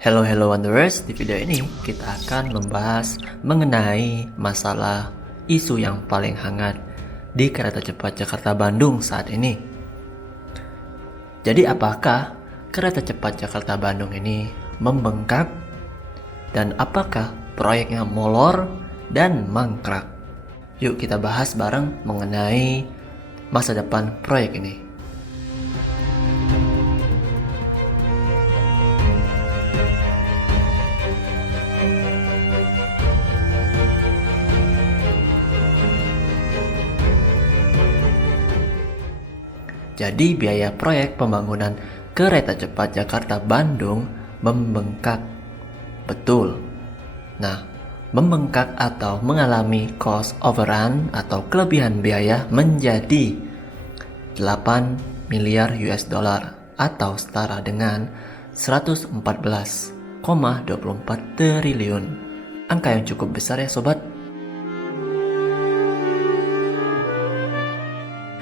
Hello Wanderers, di video ini kita akan membahas mengenai masalah isu yang paling hangat di kereta cepat Jakarta-Bandung saat ini. Jadi apakah kereta cepat Jakarta-Bandung ini membengkak? Dan apakah proyeknya molor dan mangkrak? Yuk kita bahas bareng mengenai masa depan proyek ini. Jadi biaya proyek pembangunan kereta cepat Jakarta-Bandung membengkak. Betul. Nah, membengkak atau mengalami cost overrun atau kelebihan biaya menjadi 8 miliar US dollar atau setara dengan 114,24 triliun. Angka yang cukup besar ya sobat.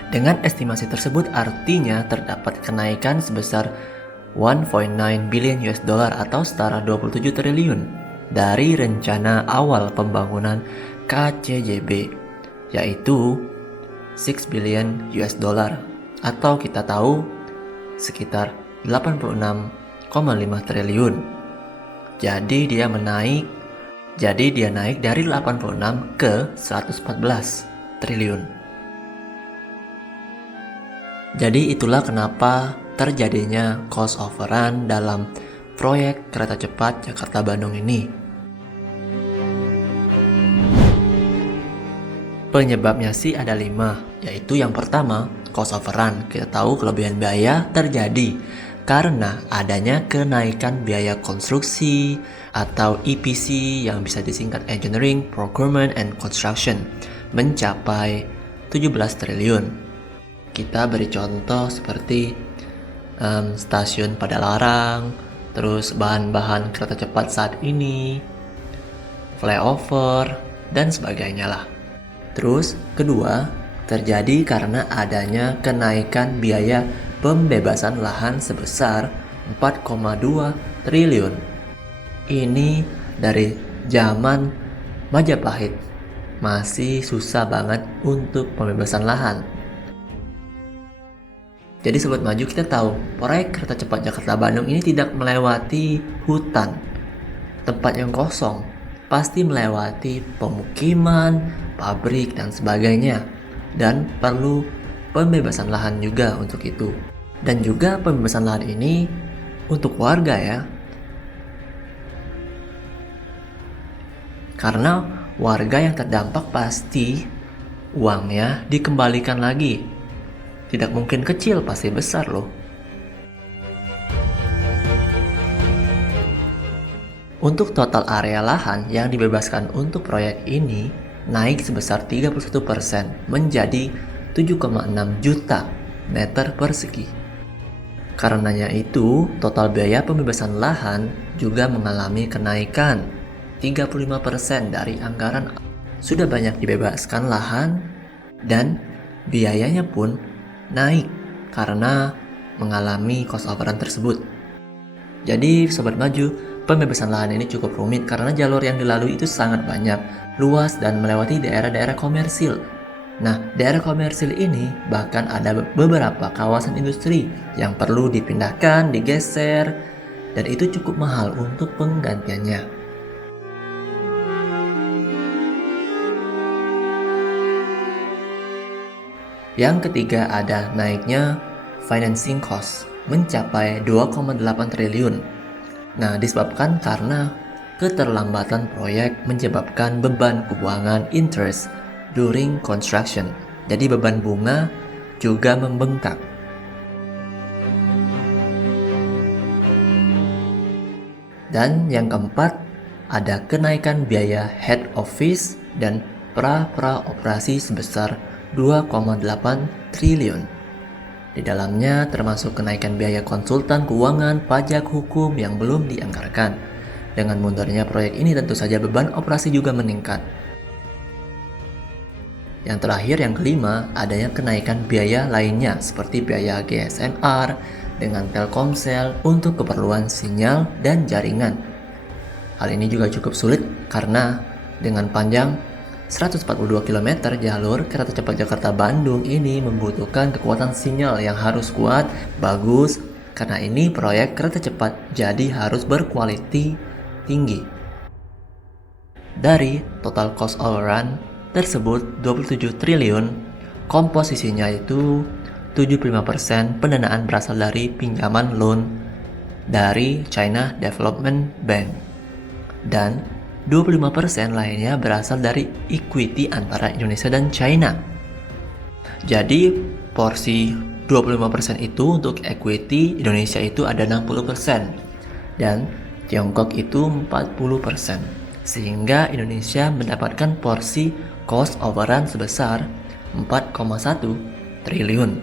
Dengan estimasi tersebut artinya terdapat kenaikan sebesar 1.9 billion US dollar atau setara 27 triliun dari rencana awal pembangunan KCJB, yaitu 6 billion US dollar atau kita tahu sekitar 86,5 triliun. Jadi dia naik dari 86 ke 114 triliun. Jadi itulah kenapa terjadinya cost overrun dalam proyek kereta cepat Jakarta-Bandung ini. Penyebabnya sih ada 5, yaitu yang pertama, cost overrun. Kita tahu kelebihan biaya terjadi karena adanya kenaikan biaya konstruksi atau EPC yang bisa disingkat Engineering, Procurement, and Construction mencapai 17 triliun. Kita beri contoh seperti stasiun Padalarang, terus bahan-bahan kereta cepat saat ini, flyover, dan sebagainya lah. Terus kedua, terjadi karena adanya kenaikan biaya pembebasan lahan sebesar 4,2 triliun. Ini dari zaman Majapahit, masih susah banget untuk pembebasan lahan. Jadi sobat maju, kita tahu proyek kereta cepat Jakarta-Bandung ini tidak melewati hutan, tempat yang kosong, pasti melewati pemukiman, pabrik, dan sebagainya. Dan perlu pembebasan lahan juga untuk itu. Dan juga pembebasan lahan ini untuk warga ya. Karena warga yang terdampak pasti uangnya dikembalikan lagi. Tidak mungkin kecil, pasti besar loh. Untuk total area lahan yang dibebaskan untuk proyek ini naik sebesar 31% menjadi 7,6 juta meter persegi. Karenanya itu, total biaya pembebasan lahan juga mengalami kenaikan 35% dari anggaran. Sudah banyak dibebaskan lahan dan biayanya pun naik karena mengalami cost overrun tersebut. Jadi sobat maju, pembebasan lahan ini cukup rumit karena jalur yang dilalui itu sangat banyak, luas, dan melewati daerah-daerah komersil. Nah, daerah komersil ini bahkan ada beberapa kawasan industri yang perlu dipindahkan, digeser, dan itu cukup mahal untuk penggantiannya. Yang ketiga ada naiknya financing cost mencapai 2,8 triliun. Nah, disebabkan karena keterlambatan proyek menyebabkan beban keuangan interest during construction. Jadi beban bunga juga membengkak. Dan yang keempat ada kenaikan biaya head office dan pra-operasi sebesar 2,8 triliun. Di dalamnya termasuk kenaikan biaya konsultan keuangan, pajak, hukum yang belum dianggarkan. Dengan mundurnya proyek ini tentu saja beban operasi juga meningkat. Yang terakhir, yang kelima, adanya kenaikan biaya lainnya seperti biaya GSMR, dengan Telkomsel untuk keperluan sinyal dan jaringan. Hal ini juga cukup sulit karena dengan panjang 142 km jalur kereta cepat Jakarta-Bandung ini membutuhkan kekuatan sinyal yang harus kuat, bagus, karena ini proyek kereta cepat jadi harus berkualiti tinggi. Dari total cost overrun tersebut 27 triliun, komposisinya itu 75% pendanaan berasal dari pinjaman loan dari China Development Bank dan 25% lainnya berasal dari equity antara Indonesia dan China. Jadi porsi 25% itu untuk equity Indonesia itu ada 60% dan Tiongkok itu 40%. Sehingga Indonesia mendapatkan porsi cost overrun sebesar 4,1 triliun.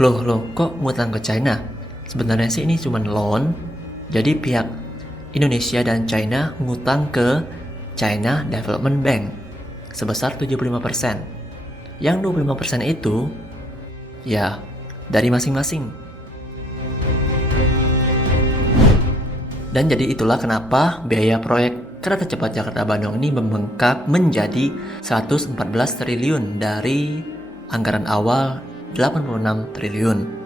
Loh, kok ngutang ke China? Sebenarnya sih ini cuma loan, jadi pihak Indonesia dan China ngutang ke China Development Bank sebesar 75%. Yang 25% itu ya dari masing-masing. Dan jadi itulah kenapa biaya proyek kereta cepat Jakarta-Bandung ini membengkak menjadi 114 triliun dari anggaran awal 86 triliun.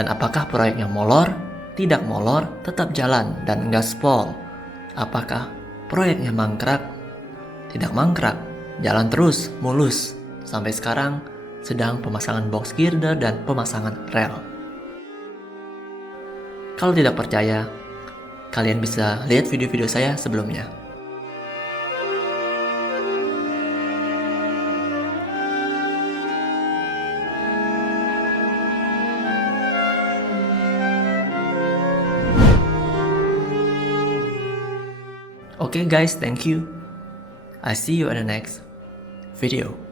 Dan apakah proyeknya molor? Tidak molor, tetap jalan dan gaspol. Apakah proyeknya mangkrak? Tidak mangkrak, jalan terus, mulus. Sampai sekarang sedang pemasangan box girder dan pemasangan rel. Kalau tidak percaya, kalian bisa lihat video-video saya sebelumnya. Okay guys, thank you. I see you in the next video.